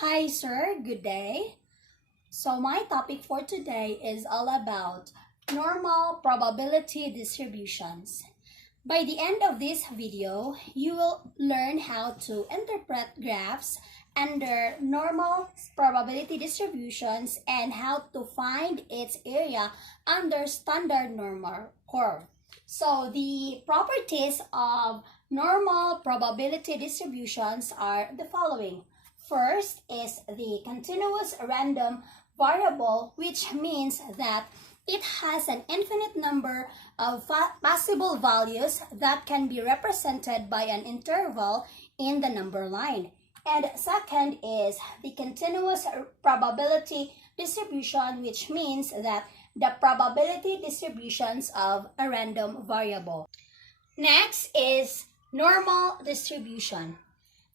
Hi, sir. Good day. So my topic for today is all about normal probability distributions. By the end of this video, you will learn how to interpret graphs under normal probability distributions and how to find its area under standard normal curve. So the properties of normal probability distributions are the following. First is the continuous random variable, which means that it has an infinite number of possible values that can be represented by an interval in the number line. And second is the continuous probability distribution, which means that the probability distributions of a random variable. Next is normal distribution.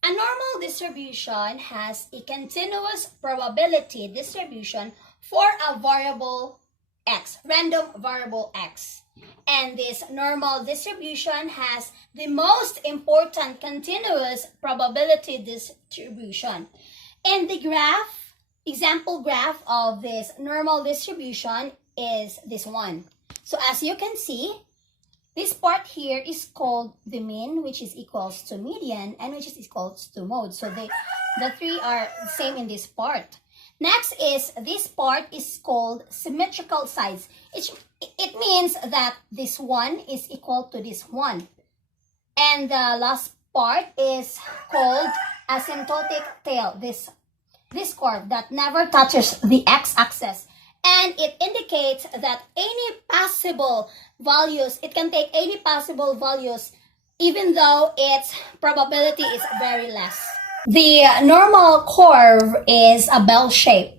A normal distribution has a continuous probability distribution for a variable x, random variable x. And this normal distribution has the most important continuous probability distribution. And the graph, example graph of this normal distribution is this one. So as you can see, this part here is called the mean, which is equals to median, and which is equals to mode. So the three are the same in this part. Next is this part is called symmetrical sides. It means that this one is equal to this one. And the last part is called asymptotic tail, this curve that never touches the x-axis. And it indicates that any possible values, it can take any possible values even though its probability is very less. The normal curve is a bell shape,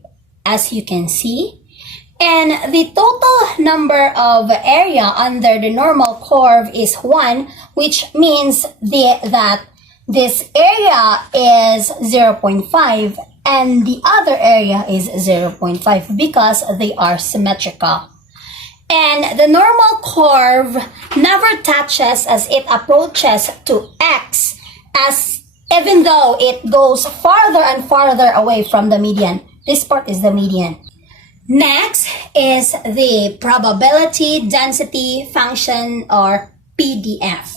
as you can see. And the total number of area under the normal curve is 1, which means that this area is 0.5 and the other area is 0.5 because they are symmetrical. And the normal curve never touches as it approaches to x, as even though it goes farther and farther away from the median. This part is the median. Next is the probability density function, or PDF.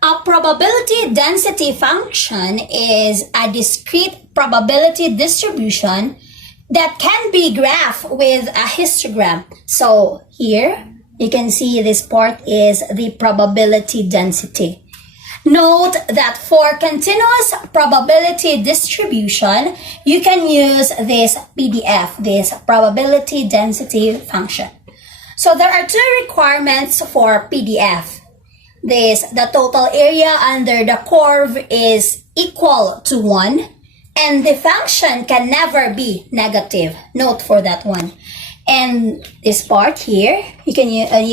A probability density function is a discrete probability distribution that can be graphed with a histogram. So here you can see this part is the probability density. Note that for continuous probability distribution, you can use this PDF, this probability density function. So there are two requirements for PDF. The total area under the curve is equal to 1, and the function can never be negative. Note for that one. And this part here, you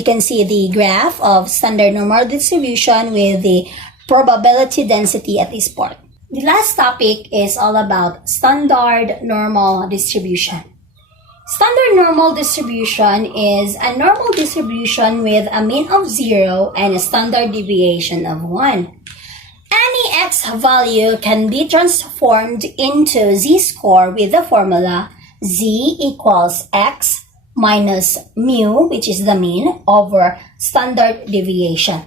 can see the graph of standard normal distribution with the probability density at this part. The last topic is all about standard normal distribution. Standard normal distribution is a normal distribution with a mean of 0 and a standard deviation of 1. Any x value can be transformed into z-score with the formula z equals x minus mu, which is the mean, over standard deviation.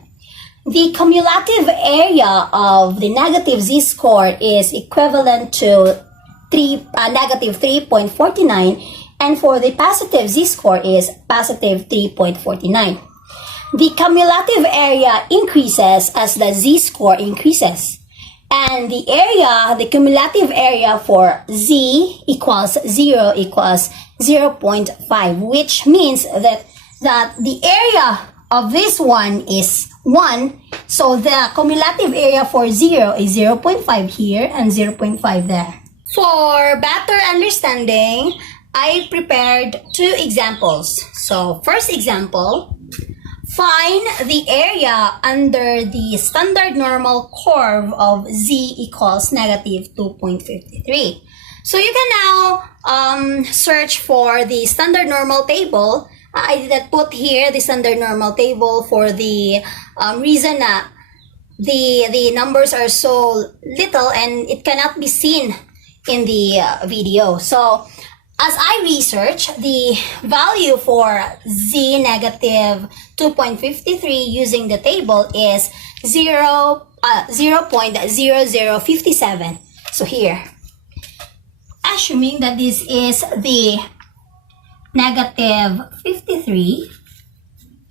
The cumulative area of the negative z-score is equivalent to negative 3.49, and for the positive z-score is positive 3.49. The cumulative area increases as the z-score increases. And the cumulative area for z equals 0 equals 0.5, which means that the area of this one is 1. So the cumulative area for 0 is 0.5 here and 0.5 there. For better understanding, I prepared two examples. So first example, find the area under the standard normal curve of z equals negative 2.53. So you can now search for the standard normal table. I did put here the standard normal table for the reason that the numbers are so little and it cannot be seen in the video. So as I research, the value for z negative 2.53 using the table is 0.0057. So here, assuming that this is the negative 53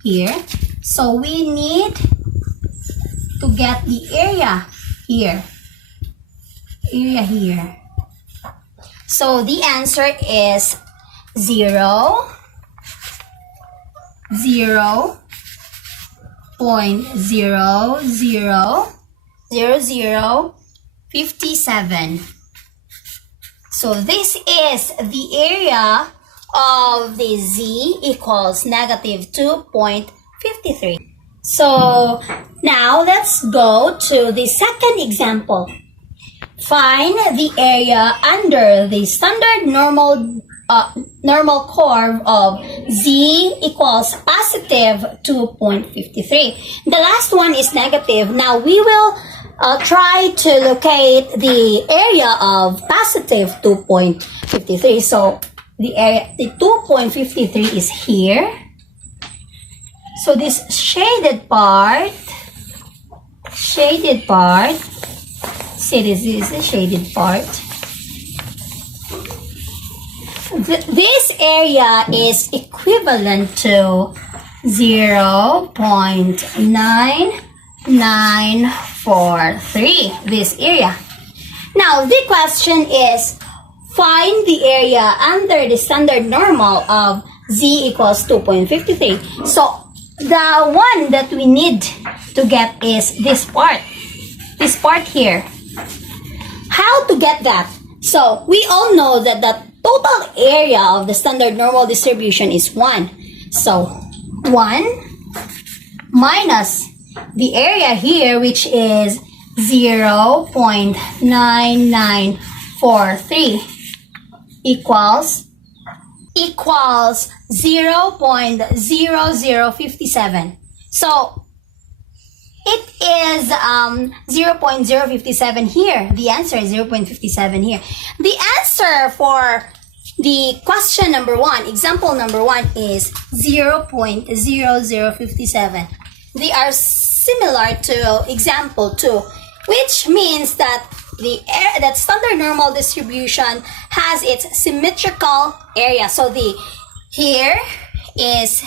here, so we need to get the area here. So the answer is 0.000057. So this is the area of the z equals negative 2.53. So now let's go to the second example. Find the area under the standard normal curve of z equals positive 2.53. The last one is negative. Now we will try to locate the area of positive 2.53. So the 2.53 is here. So this shaded part, see, this is the shaded part. This area is equivalent to 0.9943, this area. Now the question is, find the area under the standard normal of z equals 2.53. So the one that we need to get is this part here. How to get that? So we all know that the total area of the standard normal distribution is 1. So 1 minus the area here, which is 0.9943 equals 0.0057. So it is 0.057 here. The answer is 0.57 here. The answer for the question number 1, example number 1, is 0.0057. They are similar to example 2, which means that that standard normal distribution has its symmetrical area. So the here is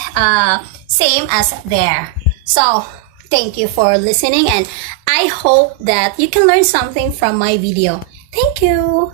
same as there. So thank you for listening, and I hope that you can learn something from my video. Thank you.